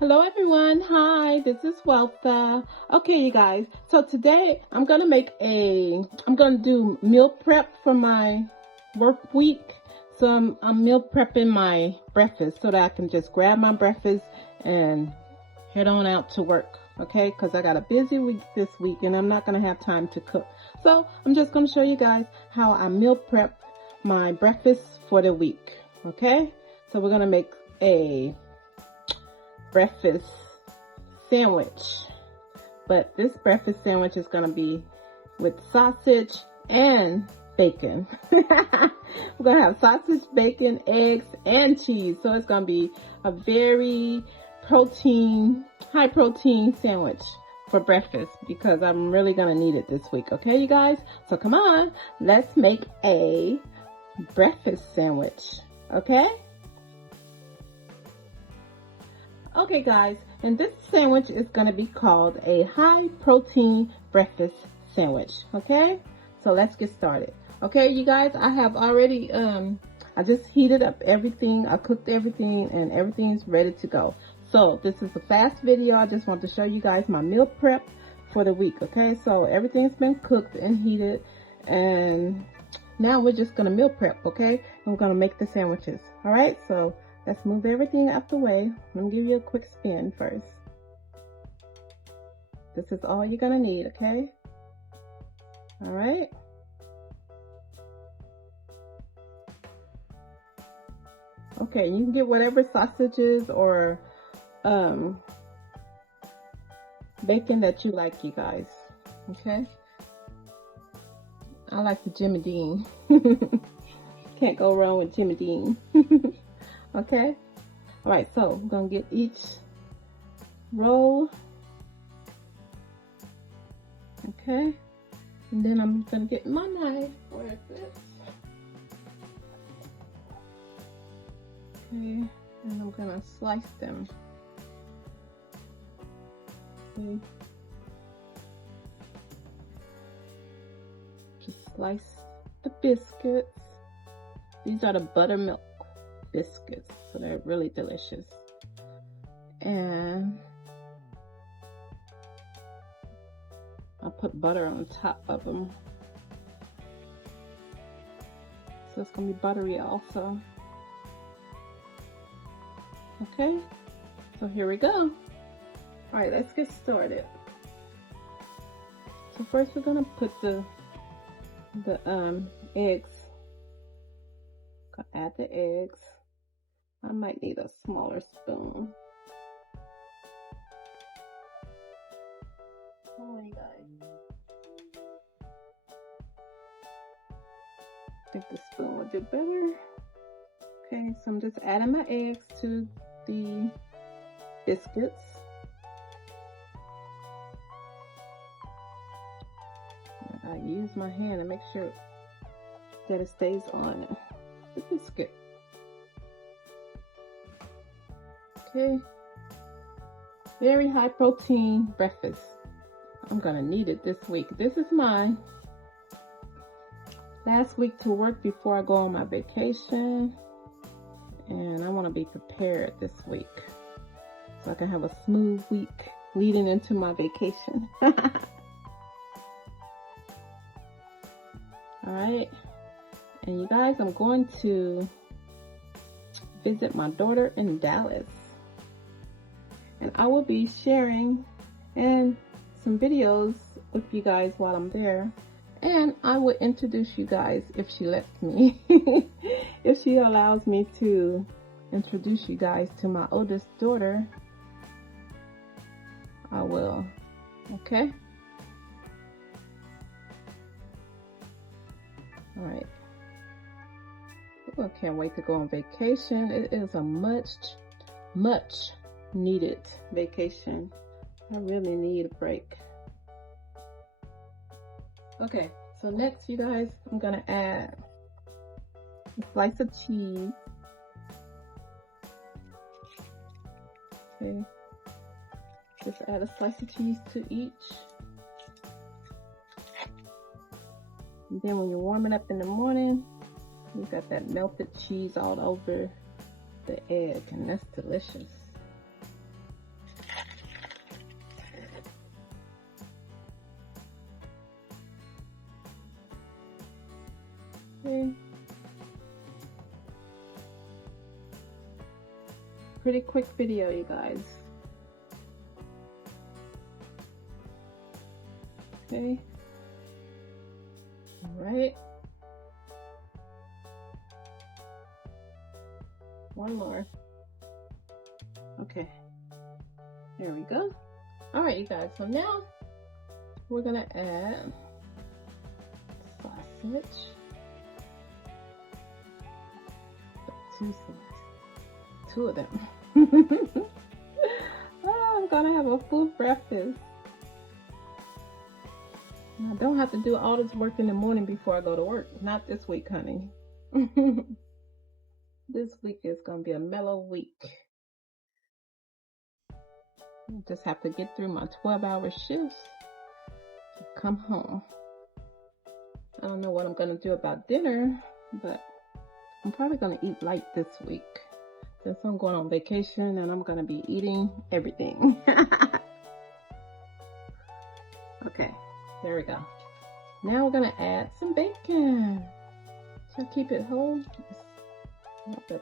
Hello everyone. Hi, this is Weltha. Okay, you guys. So today I'm gonna do meal prep for my work week. So I'm meal prepping my breakfast so that I can just grab my breakfast and head on out to work. Okay, because I got a busy week this week and I'm not gonna have time to cook. So I'm just gonna show you guys how I meal prep my breakfast for the week. Okay, so we're gonna make a breakfast sandwich, but this breakfast sandwich is going to be with sausage and bacon. We're going to have sausage, bacon, eggs, and cheese. So it's going to be a very high protein sandwich for breakfast because I'm really going to need it this week. Okay, you guys? So come on, let's make a breakfast sandwich. Okay? Okay guys, and this sandwich is going to be called a high protein breakfast sandwich. Okay, so let's get started. Okay, you guys, I have already I just heated up everything, I cooked everything, and everything's ready to go. So this is a fast video. I just want to show you guys my meal prep for the week. Okay, so everything's been cooked and heated, and now we're just going to meal prep. Okay, and we're going to make the sandwiches. All right, so let's move everything out the way. Let me give you a quick spin first. This is all you're gonna need, okay? All right. Okay, you can get whatever sausages or bacon that you like, you guys. Okay. I like the Jimmy Dean. Can't go wrong with Jimmy Dean. Okay. All right, so I'm gonna get each roll. Okay, and then I'm gonna get my knife where it fits. Okay, and I'm gonna slice them. Okay. Just slice the biscuits. These are the buttermilk biscuits, so they're really delicious. And I'll put butter on top of them, so it's gonna be buttery also. Okay, so here we go. All right, let's get started. So first we're gonna put the eggs. Gonna add the eggs. I might need a smaller spoon. Oh, you guys. I think the spoon will do better. Okay, so I'm just adding my eggs to the biscuits. I use my hand to make sure that it stays on the biscuit. Okay, very high protein breakfast. I'm gonna need it this week. This is my last week to work before I go on my vacation, and I want to be prepared this week so I can have a smooth week leading into my vacation. All right, and you guys, I'm going to visit my daughter in Dallas, and I will be sharing and some videos with you guys while I'm there, and I will introduce you guys if she lets me. If she allows me to introduce you guys to my oldest daughter, I will. Okay, all right. I can't wait to go on vacation. It is a much needed vacation. I really need a break. Okay, so next, you guys, I'm gonna add a slice of cheese. Okay, just add a slice of cheese to each. And then when you're warming up in the morning, you got that melted cheese all over the egg, and that's delicious. pretty quick video, you guys. Okay. All right. One more. Okay. There we go. All right, you guys. So now we're gonna add sausage. Two of them. Oh, I'm gonna have a full breakfast. I don't have to do all this work in the morning before I go to work. Not this week, honey. This week is gonna be a mellow week. I just have to get through my 12-hour shifts to come home. I don't know what I'm gonna do about dinner, but I'm probably gonna eat light this week since I'm going on vacation and I'm gonna be eating everything. Okay, there we go. Now we're gonna add some bacon. So keep it whole. Add that.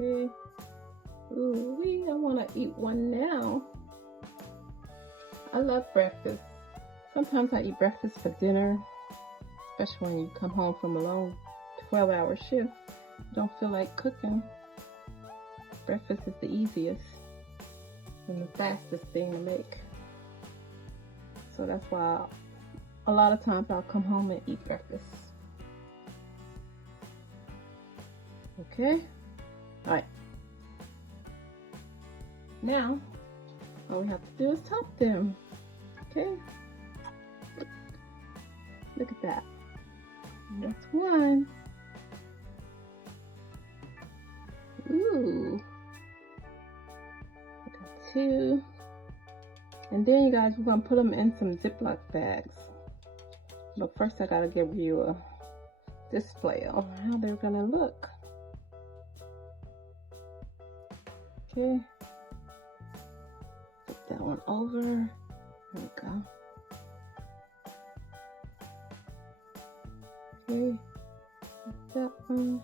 Okay. Ooh, I want to eat one now. I love breakfast. Sometimes I eat breakfast for dinner, especially when you come home from a long 12-hour shift. Don't feel like cooking. Breakfast is the easiest and the fastest thing to make. So that's why a lot of times I'll come home and eat breakfast. Okay? Alright. Now, all we have to do is top them. Okay? Look at that. That's one. Ooh. Two. And then you guys, we're going to put them in some Ziploc bags. But first I got to give you a display of how they're going to look. Okay. Put that one over. There we go. Okay. That one.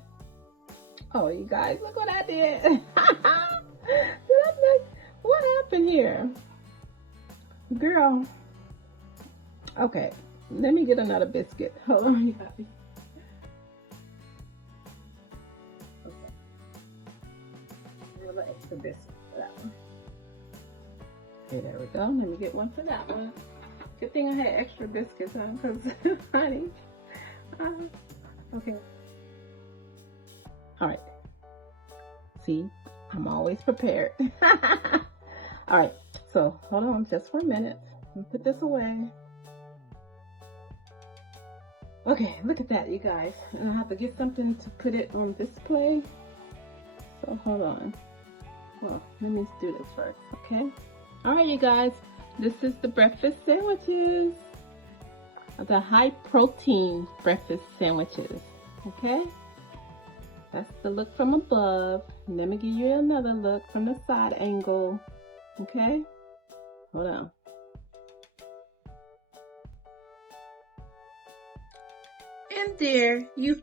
Oh, you guys, look what I did. What happened here? Girl. Okay, let me get another biscuit. Hold on, you guys. Okay. A little extra biscuit for that one. Okay, there we go. Let me get one for that one. Good thing I had extra biscuits, huh? Because, honey. Okay. All right. See, I'm always prepared. All right, so hold on just for a minute. Let me put this away. Okay, look at that, you guys. And I have to get something to put it on display. So hold on. Well, let me do this first, okay? All right, you guys. This is the breakfast sandwiches. The high protein breakfast sandwiches, okay? That's the look from above. Let me give you another look from the side angle. Okay? Hold on. And there you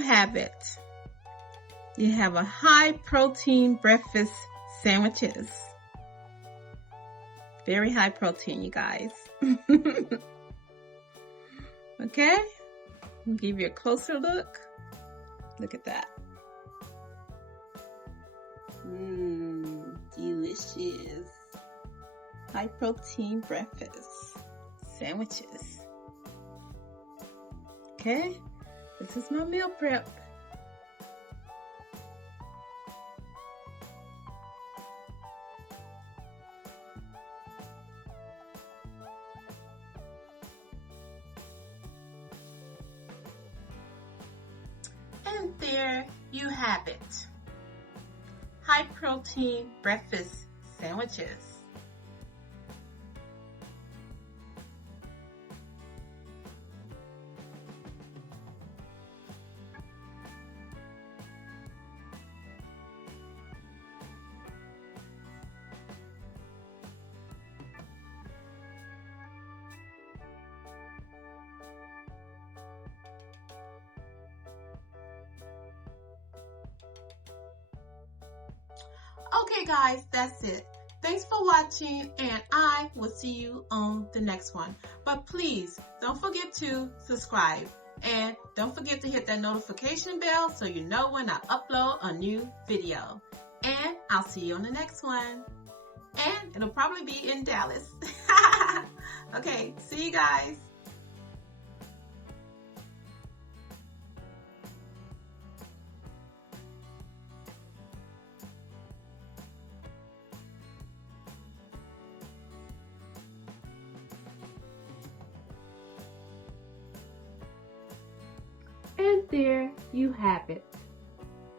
have it. You have a high protein breakfast sandwiches. Very high protein, you guys. Okay? I'll give you a closer look. Look at that. Delicious. High protein breakfast sandwiches. Okay? This is my meal prep. And there you have it. High protein breakfast sandwiches. Okay guys, that's it. Thanks for watching, and I will see you on the next one. But please don't forget to subscribe, and don't forget to hit that notification bell so you know when I upload a new video. And I'll see you on the next one. And it'll probably be in Dallas. Okay, see you guys. And there you have it.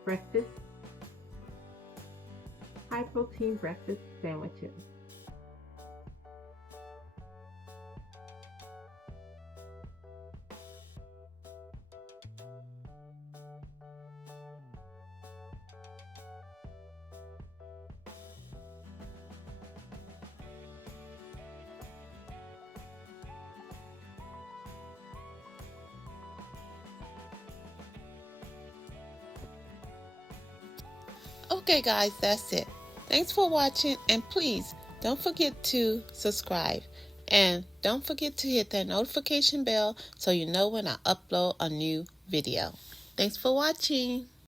Breakfast, high protein breakfast sandwiches. Okay guys, that's it. Thanks for watching, and please don't forget to subscribe, and don't forget to hit that notification bell so you know when I upload a new video. Thanks for watching.